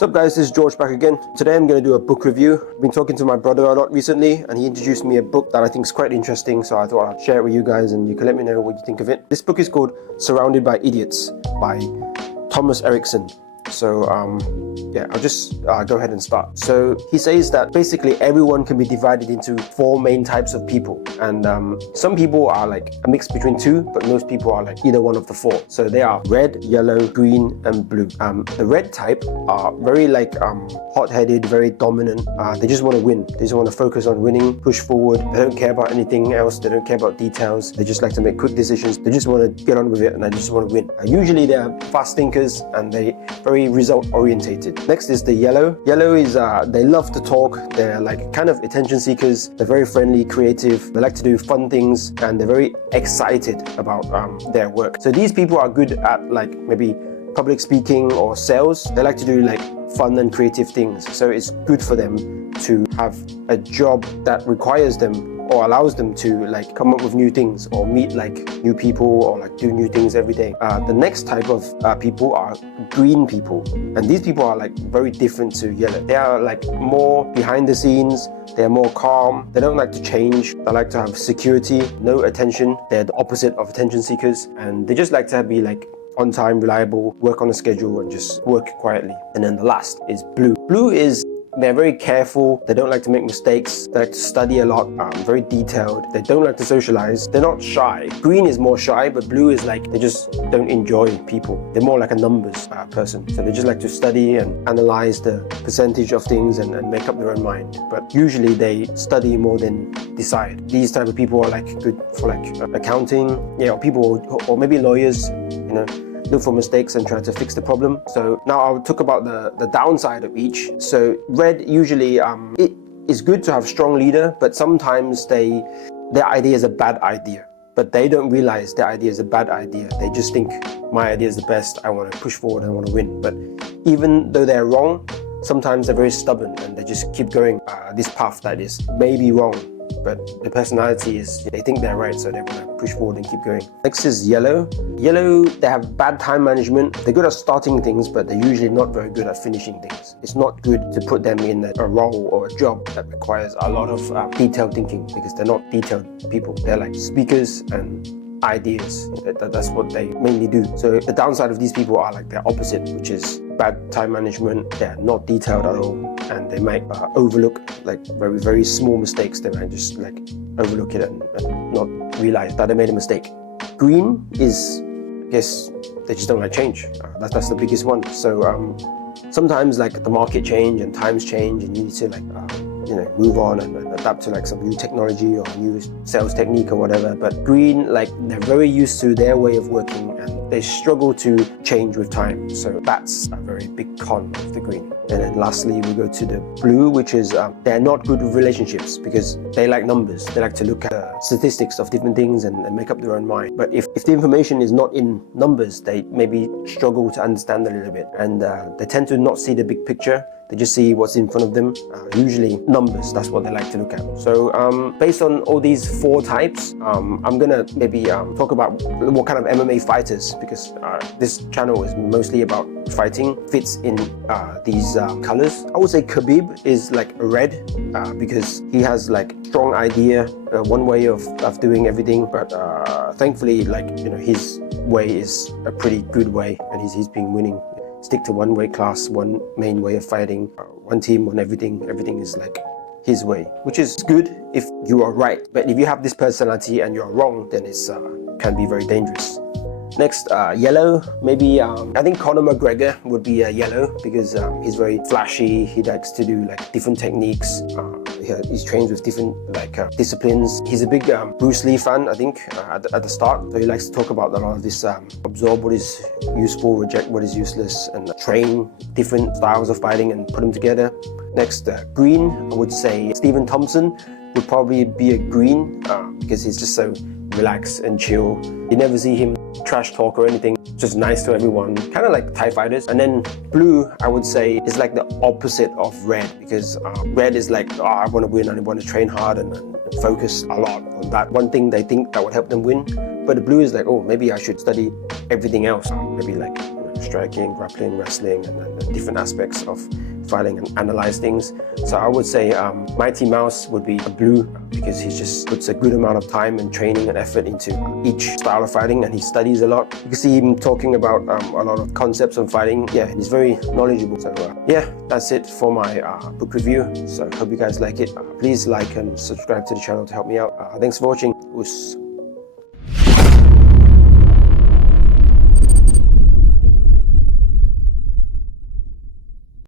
What's up guys, this is George back again. Today I'm going to do a book review. I've been talking to my brother a lot recently and he introduced me a book that I think is quite interesting, so I thought I'd share it with you guys and you can let me know what you think of it. This book is called Surrounded by Idiots by Thomas Erikson. So I'll just go ahead and start. So he says that basically everyone can be divided into four main types of people, and some people are like a mix between two, but most people are like either one of the four. So they are red, yellow, green and blue. The red type are very like hot-headed, very dominant. They just want to win. They just want to focus on winning, push forward. They don't care about anything else. They don't care about details. They just like to make quick decisions. They just want to get on with it and they just want to win. Usually they are fast thinkers and they very result orientated. Next is the yellow. Yellow is they love to talk. They're like kind of attention seekers. They're very friendly, creative. They like to do fun things and they're very excited about their work. So these people are good at like maybe public speaking or sales. They like to do like fun and creative things. So it's good for them to have a job that requires them or allows them to like come up with new things or meet like new people or like do new things every day. The next type of people are green people, and these people are like very different to yellow. They are like more behind the scenes. They're more calm. They don't like to change. They like to have security, no attention. They're the opposite of attention seekers, and they just like to be like on time, reliable, work on a schedule and just work quietly. And then the last is blue. Blue is they're very careful. They don't like to make mistakes. They like to study a lot, very detailed. They don't like to socialize. They're not shy. Green is more shy, but blue is like they just don't enjoy people. They're more like a numbers person. So they just like to study and analyze the percentage of things and make up their own mind. But usually they study more than decide. These type of people are like good for like accounting, or people or maybe lawyers, look for mistakes and try to fix the problem. So now I'll talk about the downside of each. So red usually, it is good to have strong leader, but sometimes their idea is a bad idea, but they don't realize their idea is a bad idea. They just think my idea is the best. I want to push forward. I want to win. But even though they're wrong, sometimes they're very stubborn and they just keep going this path that is maybe wrong. But the personality is, they think they're right, so they want to push forward and keep going. Next is yellow. Yellow, they have bad time management. They're good at starting things, but they're usually not very good at finishing things. It's not good to put them in a role or a job that requires a lot of detailed thinking, because they're not detailed people. They're like speakers and ideas. That's what they mainly do. So the downside of these people are like their opposite, which is bad time management. They're not detailed at all, and they might overlook like very, very small mistakes. They might just like overlook it and not realize that they made a mistake. Green is, I guess, they just don't like change. That's the biggest one. So sometimes like the market change and times change, and you need to like move on and adapt to like some new technology or new sales technique or whatever. But green, like they're very used to their way of working and they struggle to change with time. So that's a very big con of the green. And then lastly, we go to the blue, which is they're not good with relationships because they like numbers. They like to look at the statistics of different things and make up their own mind. But if the information is not in numbers, they maybe struggle to understand a little bit, and they tend to not see the big picture. They just see what's in front of them. Usually numbers, that's what they like to look at. So based on all these four types, I'm gonna maybe talk about what kind of MMA fighters, because this channel is mostly about fighting, fits in these colors. I would say Khabib is like red because he has like strong idea, one way of doing everything, but thankfully his way is a pretty good way and he's been winning. Stick to one weight class, one main way of fighting, one team, one everything. Everything is like his way, which is good if you are right. But if you have this personality and you're wrong, then it's can be very dangerous. Next, yellow, maybe I think Conor McGregor would be yellow because he's very flashy. He likes to do like different techniques. He's trained with different disciplines. He's a big Bruce Lee fan, I think, at the start. So he likes to talk about a lot of this, absorb what is useful, reject what is useless, and train different styles of fighting and put them together. Next, green, I would say Stephen Thompson would probably be a green because he's just so relaxed and chill. You never see him trash talk or anything, just nice to everyone, kind of like Thai fighters. And then blue, I would say, is like the opposite of red, because red is like, I want to win and I want to train hard and focus a lot on that one thing they think that would help them win. But the blue is like, maybe I should study everything else, maybe like striking, grappling, wrestling, and the different aspects of fighting and analyze things. So I would say Mighty Mouse would be a blue because he just puts a good amount of time and training and effort into each style of fighting, and he studies a lot. You can see him talking about a lot of concepts on fighting. Yeah, he's very knowledgeable. So yeah, that's it for my book review. So hope you guys like it. Please like and subscribe to the channel to help me out. Thanks for watching. Us.